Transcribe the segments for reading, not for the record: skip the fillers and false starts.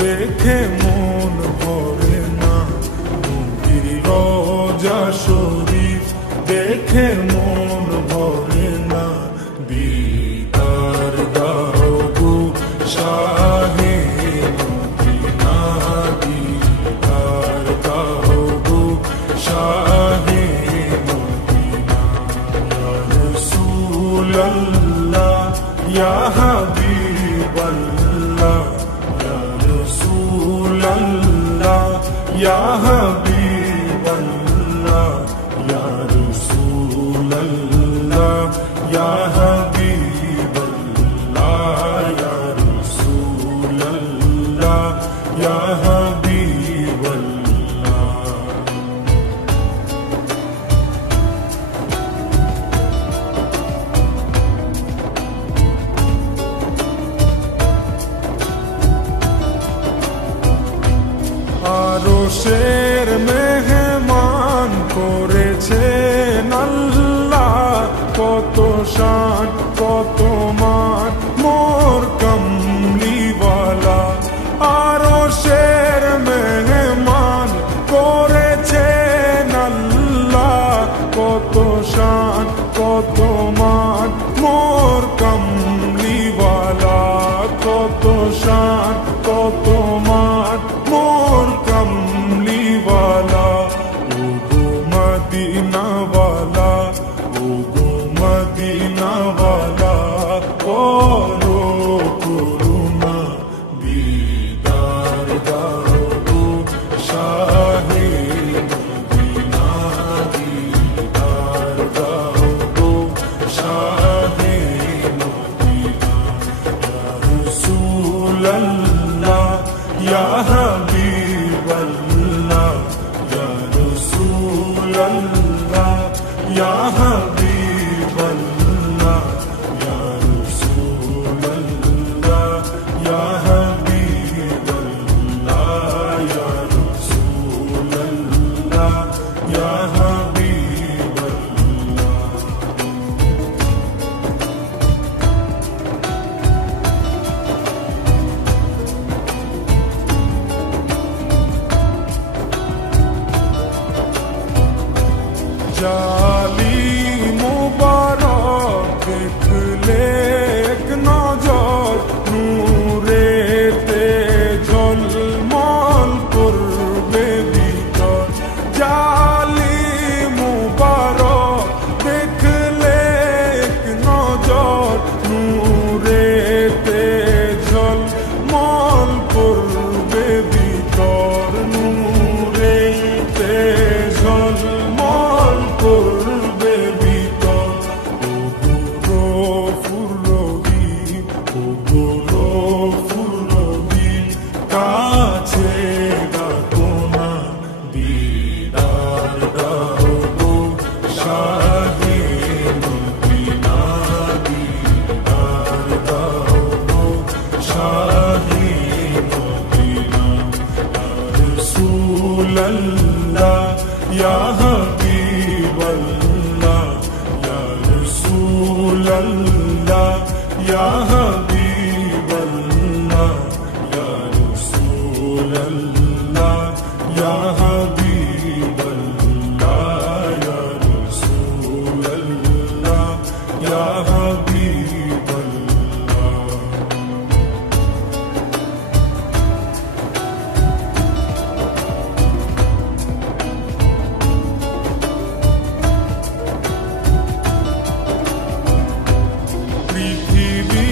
দেখে মন ভরে না, নবীর রওজা শরীফ দেখে মন ভরে না। দিদার দাও গো শাহে মদিনা, দিদার দাও গো শাহে মদিনা। ইয়া রাসূলাল্লাহ ইয়া হাবিবাল্লাহ, ইয়া রাসূলাল্লাহ ইয়া হাবিবাল্লাহ, ইয়া রাসূলাল্লাহ ইয়া হাবিবাল্লাহ, ইয়া রাসূলাল্লাহ ইয়া হাবিবাল্লাহ। আরশের মেহমান করেছেন আল্লাহ, কত শান কত মান মোর কমলিওয়ালা। আরশের মেহমান করেছেন আল্লাহ, কত শান কত মান মোর কমলিওয়ালা, কত শান কত মান মোর কমলিওয়ালা। ও গো মদিনাওয়ালা, ও গো মদিনাওয়ালা, করো করুণা, দিদার দাও গো শাহে মদিনা, দিদার দাও গো শাহে মদিনা। ইয়া রাসূলাল্লাহ ইয়া হাবিবাল্লাহ, ইয়া রাসূলাল্লাহ ইয়া হাবিবাল্লাহ, ইয়া রাসূলাল্লাহ ইয়া হাবিবাল্লাহ, ইয়া রাসূলাল্লাহ ইয়া হাবিবাল্লাহ। জালি মুবারক দেখলে এক নজর, নূরেতে ঝলমল করবে ভিতর। জালি মুবারক দেখলে এক নজর, নূরেতে ঝলমল করবে ভিতর, নূরেতে ঝলমল করবে ভিতর। ও গো গফুর রহিম, ও গো গফুর রহিম, কাছে ডাকো না, দিদার দাও গো শাহে মদিনা, দিদার দাও গো শাহে মদিনা। ইয়া রাসূলাল্লাহ ইয়া হাবিবাল্লাহ, ইয়া রাসূলাল্লাহ ইয়া হাবিবাল্লাহ, ইয়া রাসূলাল্লাহ ইয়া হাবিবাল্লাহ, ইয়া রাসূলাল্লাহ ইয়া হাবিবাল্লাহ। পৃথিবী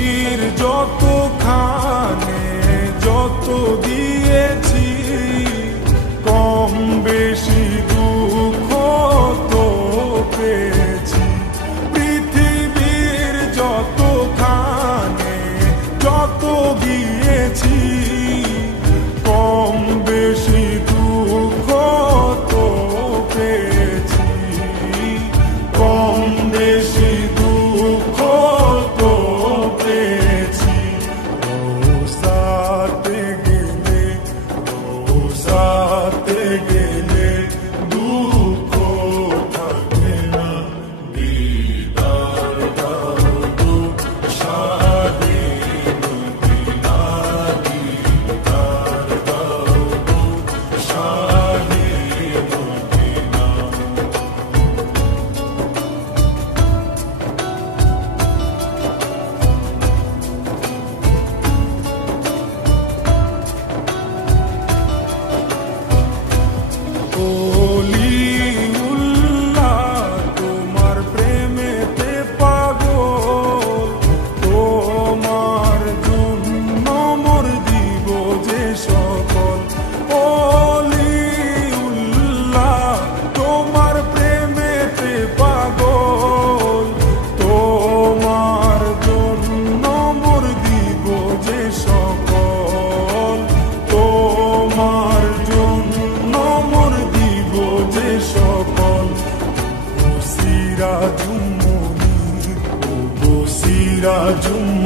നീരാജും